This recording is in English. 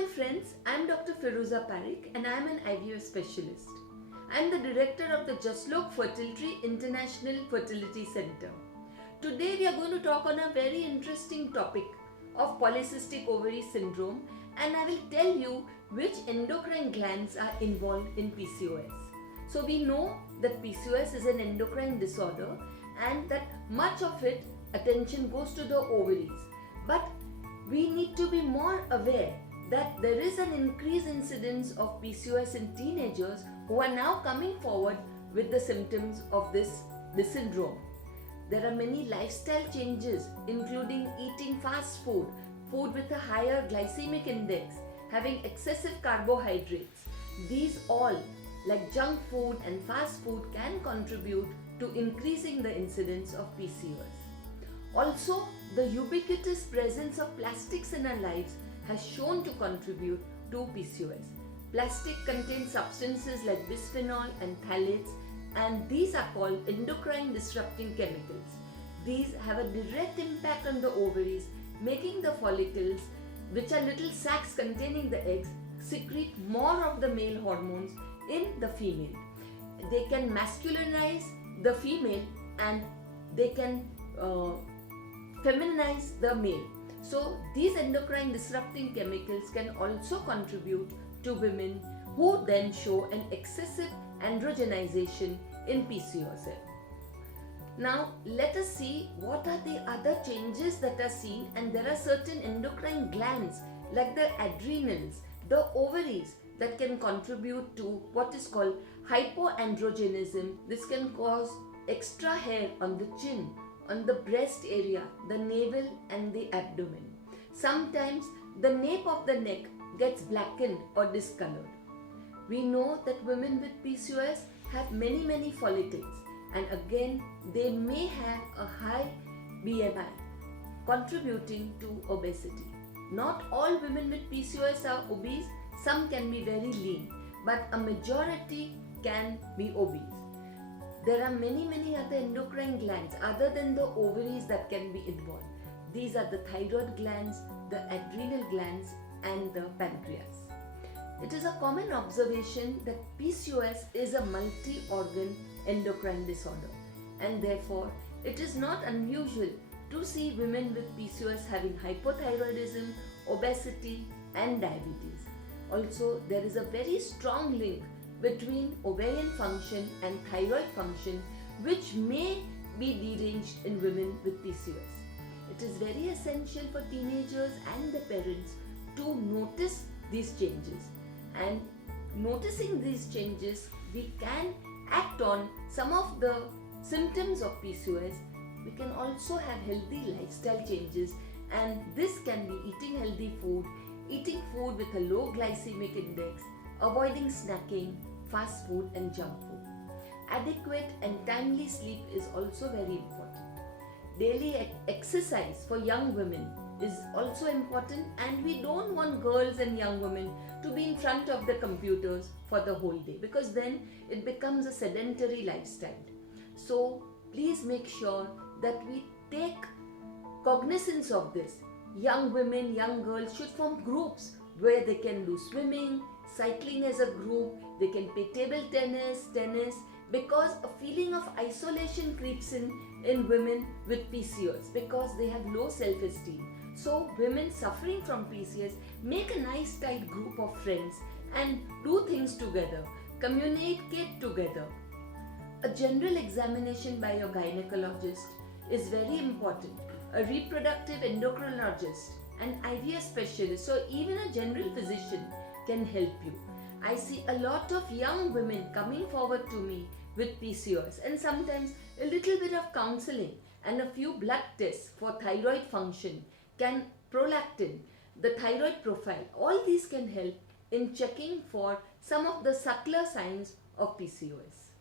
my friends, I am Dr. Firuza Parikh and I am an IVF Specialist. I am the director of the Jaslok FertilTree International Fertility Centre. Today we are going to talk on a very interesting topic of Polycystic Ovary Syndrome, and I will tell you which endocrine glands are involved in PCOS. So we know that PCOS is an endocrine disorder and that much of it attention goes to the ovaries. But we need to be more aware that there is an increased incidence of PCOS in teenagers who are now coming forward with the symptoms of this syndrome. There are many lifestyle changes, including eating fast food, food with a higher glycemic index, having excessive carbohydrates. These all, like junk food and fast food, can contribute to increasing the incidence of PCOS. Also, the ubiquitous presence of plastics in our lives has shown to contribute to PCOS. Plastic contains substances like bisphenol and phthalates, and these are called endocrine disrupting chemicals. These have a direct impact on the ovaries, making the follicles, which are little sacs containing the eggs, secrete more of the male hormones in the female. They can masculinize the female and they can feminize the male. So these endocrine disrupting chemicals can also contribute to women who then show an excessive androgenization in PCOS. Now let us see what are the other changes that are seen, and there are certain endocrine glands like the adrenals, the ovaries, that can contribute to what is called hypoandrogenism. This can cause extra hair on the chin, on the breast area, the navel and the abdomen. Sometimes the nape of the neck gets blackened or discolored. We know that women with PCOS have many follicles, and again they may have a high BMI contributing to obesity. Not all women with PCOS are obese, some can be very lean, but a majority can be obese. There are many other endocrine glands other than the ovaries that can be involved. These are the thyroid glands, the adrenal glands and the pancreas. It is a common observation that PCOS is a multi-organ endocrine disorder, and therefore it is not unusual to see women with PCOS having hypothyroidism, obesity and diabetes. Also, there is a very strong link between ovarian function and thyroid function, which may be deranged in women with PCOS. It is very essential for teenagers and their parents to notice these changes, and noticing these changes we can act on some of the symptoms of PCOS. We can also have healthy lifestyle changes, and this can be eating healthy food, eating food with a low glycemic index, avoiding snacking, fast food and junk food. Adequate and timely sleep is also very important. Daily exercise for young women is also important, and we don't want girls and young women to be in front of the computers for the whole day, because then it becomes a sedentary lifestyle. So please make sure that we take cognizance of this. Young women, young girls should form groups where they can do swimming, cycling as a group, they can play table tennis, because a feeling of isolation creeps in women with PCOS because they have low self-esteem. So women suffering from PCOS, make a nice tight group of friends and do things together, communicate together. A general examination by your gynecologist is very important. A reproductive endocrinologist, an IVF specialist, so even a general physician can help you. I see a lot of young women coming forward to me with PCOS, and sometimes a little bit of counseling and a few blood tests for thyroid function, prolactin, the thyroid profile, all these can help in checking for some of the subtler signs of PCOS.